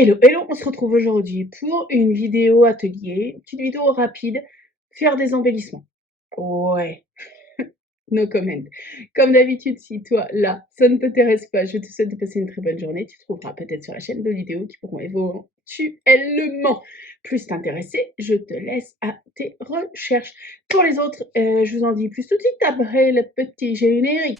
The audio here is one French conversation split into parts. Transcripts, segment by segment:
Hello, hello, on se retrouve aujourd'hui pour une vidéo atelier, une petite vidéo rapide, faire des embellissements. Ouais, no comment. Comme d'habitude, si toi, là, ça ne t'intéresse pas, je te souhaite de passer une très bonne journée. Tu trouveras peut-être sur la chaîne de vidéos qui pourront éventuellement plus t'intéresser. Je te laisse à tes recherches. Pour les autres, je vous en dis plus tout de suite après le petit générique.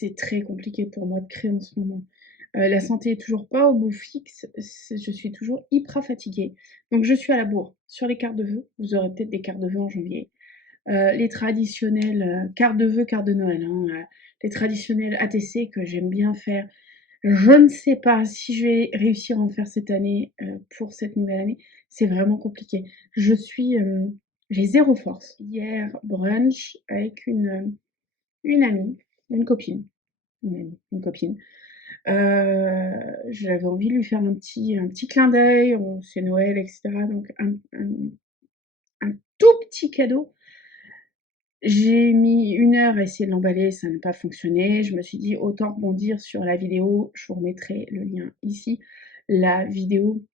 C'est très compliqué pour moi de créer en ce moment. La santé est toujours pas au bout fixe, je suis toujours hyper fatiguée. Donc je suis à la bourre sur les cartes de vœux. Vous aurez peut-être des cartes de vœux en janvier. Les traditionnelles cartes de vœux, cartes de Noël, hein, les traditionnelles ATC que j'aime bien faire. Je ne sais pas si je vais réussir à en faire cette année pour cette nouvelle année. C'est vraiment compliqué. J'ai zéro force. Hier, brunch avec une amie, une copine, une copine. J'avais envie de lui faire un petit clin d'œil, c'est Noël, etc. Donc un tout petit cadeau. J'ai mis 1 heure à essayer de l'emballer, ça n'a pas fonctionné. Je me suis dit autant rebondir sur la vidéo, je vous remettrai le lien ici, la vidéo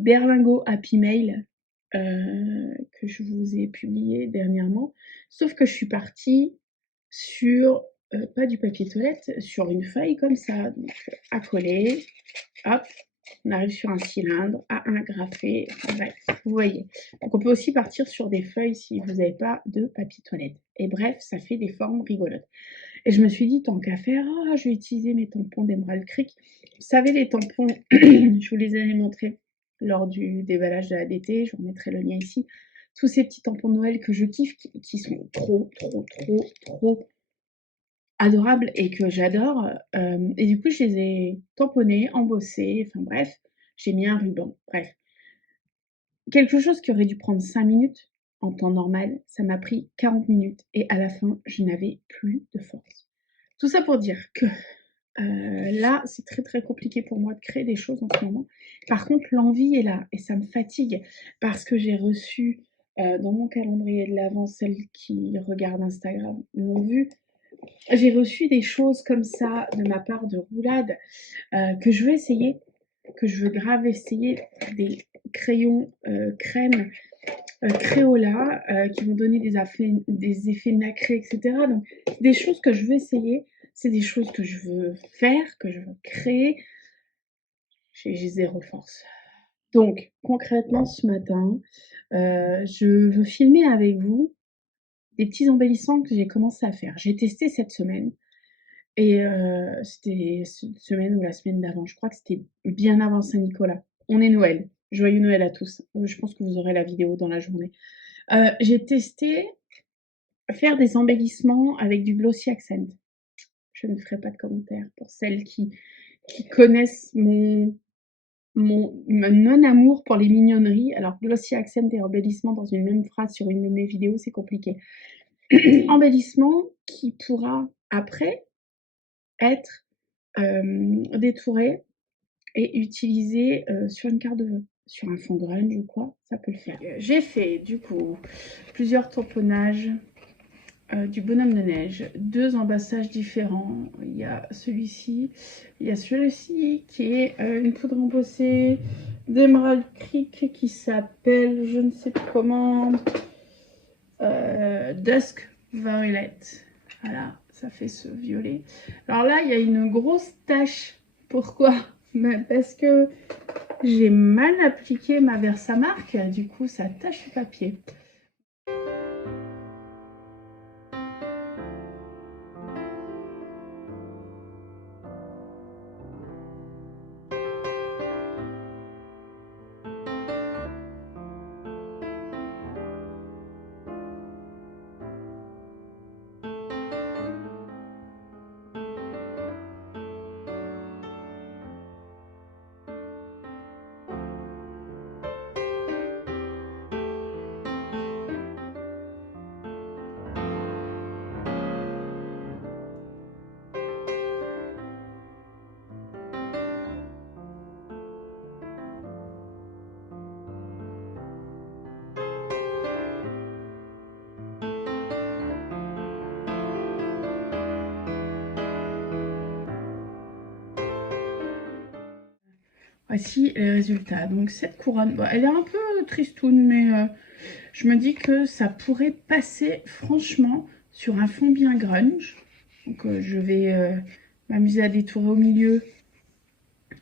Berlingot Happy Mail que je vous ai publiée dernièrement. Sauf que je suis partie sur, pas du papier toilette, sur une feuille comme ça, donc à coller, hop, on arrive sur un cylindre, à agrafer, enfin bref, vous voyez. Donc on peut aussi partir sur des feuilles si vous n'avez pas de papier toilette. Et bref, ça fait des formes rigolotes. Et je me suis dit, tant qu'à faire, je vais utiliser mes tampons d'Emerald Creek. Vous savez, les tampons, je vous les avais montrés lors du déballage de la DT, je vous remettrai le lien ici. Tous ces petits tampons de Noël que je kiffe, qui sont trop adorables et que j'adore. Et du coup, je les ai tamponnés, embossés, enfin bref, j'ai mis un ruban. Bref, quelque chose qui aurait dû prendre 5 minutes en temps normal, ça m'a pris 40 minutes et à la fin, je n'avais plus de force. Tout ça pour dire que là, c'est très compliqué pour moi de créer des choses en ce moment. Par contre, l'envie est là et ça me fatigue parce que j'ai reçu dans mon calendrier de l'Avent, celles qui regardent Instagram l'ont vu, j'ai reçu des choses comme ça de ma part de roulade que je veux essayer, que je veux grave essayer, des crayons crème Crayola qui vont donner des effets nacrés, etc. Donc, des choses que je veux essayer, c'est des choses que je veux faire, que je veux créer. J'ai zéro force. Donc, concrètement, ce matin, je veux filmer avec vous des petits embellissements que j'ai commencé à faire. J'ai testé cette semaine et c'était cette semaine ou la semaine d'avant. Je crois que c'était bien avant Saint-Nicolas. On est Noël. Joyeux Noël à tous. Je pense que vous aurez la vidéo dans la journée. J'ai testé faire des embellissements avec du glossy accent. Je ne ferai pas de commentaires pour celles qui connaissent mon non-amour pour les mignonneries. Alors, glossy accent et embellissement dans une même phrase sur une de mes vidéos, c'est compliqué. Embellissement qui pourra après être détouré et utilisé sur une carte de vœux, sur un fond grunge ou quoi, ça peut le faire. J'ai fait du coup plusieurs tamponnages du bonhomme de neige, 2 embassages différents. Il y a celui-ci, il y a celui-ci qui est une poudre embossée d'Emerald Creek qui s'appelle, je ne sais plus comment, Dusk Violet. Voilà, ça fait ce violet. Alors là, il y a une grosse tache. Pourquoi? Parce que j'ai mal appliqué ma Versamark, du coup ça tache le papier. Voici les résultats. Donc cette couronne, bon, elle est un peu tristoune, mais je me dis que ça pourrait passer franchement sur un fond bien grunge. Donc je vais m'amuser à détourer au milieu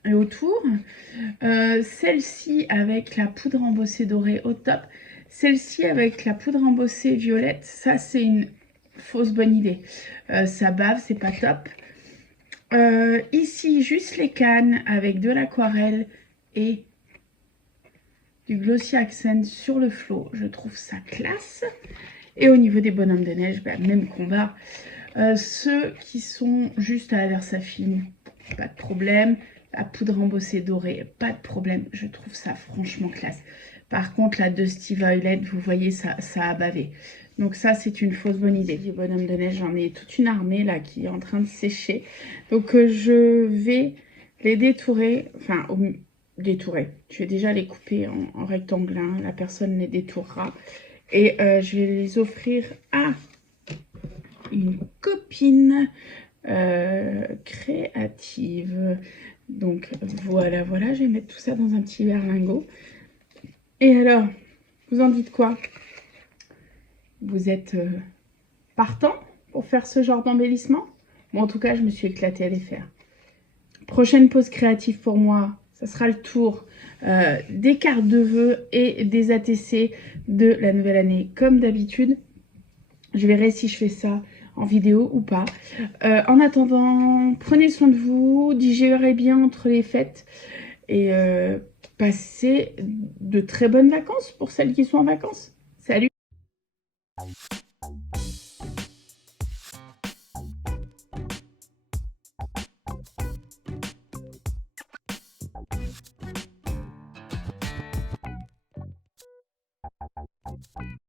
et autour. Celle-ci avec la poudre embossée dorée au top. Celle-ci avec la poudre embossée violette, ça c'est une fausse bonne idée. Ça bave, c'est pas top. Ici, juste les cannes avec de l'aquarelle et du glossy accent sur le flot. Je trouve ça classe. Et au niveau des bonhommes de neige, bah, même combat. Ceux qui sont juste à la Versafine, pas de problème. La poudre embossée dorée, pas de problème. Je trouve ça franchement classe. Par contre, la Dusty Violet, vous voyez, ça a bavé. Donc ça, c'est une fausse bonne idée. Les bonhommes de neige, j'en ai toute une armée là qui est en train de sécher. Donc je vais les détourer, enfin détourer. Je vais déjà les couper en rectangle, hein. La personne les détourera. Et je vais les offrir à une copine créative. Donc voilà, voilà, je vais mettre tout ça dans un petit berlingot. Et alors, vous en dites quoi? Vous êtes partant pour faire ce genre d'embellissement? Moi, en tout cas, je me suis éclatée à les faire. Prochaine pause créative pour moi, ça sera le tour des cartes de vœux et des ATC de la nouvelle année, comme d'habitude. Je verrai si je fais ça en vidéo ou pas. En attendant, prenez soin de vous, digérez bien entre les fêtes et passez de très bonnes vacances pour celles qui sont en vacances. Salut!